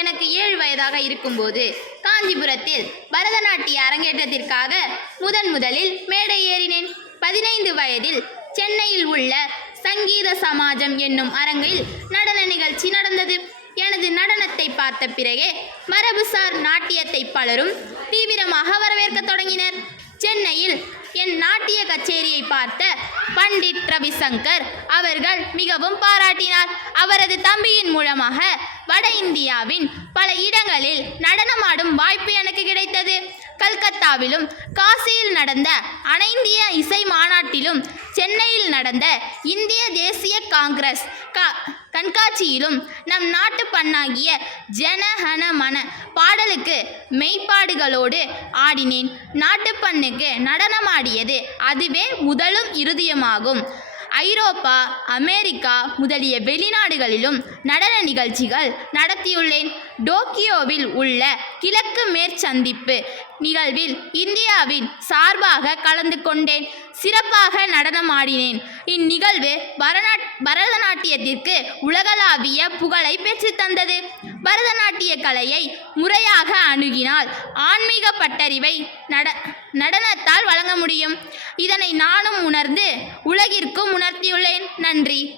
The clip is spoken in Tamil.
எனக்கு ஏழு வயதாக இருக்கும்போது காஞ்சிபுரத்தில் பரதநாட்டிய அரங்கேற்றத்திற்காக முதன் முதலில் மேடை ஏறினேன். பதினைந்து வயதில் சென்னையில் உள்ள சங்கீத சமாஜம் என்னும் அரங்கில் நடன நிகழ்ச்சி நடந்தது. எனது நடனத்தை பார்த்த பிறகே மரபுசார் நாட்டியத்தை பலரும் தீவிரமாக வரவேற்க தொடங்கினர். சென்னையில் என் நாட்டிய கச்சேரியை பார்த்த பண்டிட் ரவிசங்கர் அவர்கள் மிகவும் பாராட்டினார். அவரது தம்பியின் மூலமாக வட இந்தியாவின் பல இடங்களில் நடனமாடும் வாய்ப்பு எனக்கு கிடைத்தது. கல்கத்தாவிலும் காசியில் நடந்த அனைந்திய இசை மாநாட்டிலும் சென்னையில் நடந்த இந்திய தேசிய காங்கிரஸ் கா கண்காட்சியிலும் நம் நாட்டு பண்ணாகிய ஜனஹன மன பாடலுக்கு மெய்ப்பாடுகளோடு ஆடினேன். நாட்டுப்பண்ணுக்கு நடனமாடியது அதுவே முதலும் இறுதியுமாகும். ஐரோப்பா அமெரிக்கா முதலிய வெளிநாடுகளிலும் நடன நிகழ்ச்சிகள் நடத்தியுள்ளேன். டோக்கியோவில் உள்ள கிழக்கு மேற்சந்திப்பு நிகழ்வில் இந்தியாவின் சார்பாக கலந்து கொண்டேன். சிறப்பாக நடனமாடினேன். இந்நிகழ்வு பரநாட் பரதநாட்டியத்திற்கு உலகளாவிய புகழை பெற்றுத்தந்தது பரதநாட்டிய கலையை முறையாக அணுகினால் ஆன்மீக பட்டறிவை நட நடனத்தால் வழங்க முடியும். இதனை நானும் உணர்ந்து உலகிற்கும் உணர்த்தியுள்ளேன். நன்றி.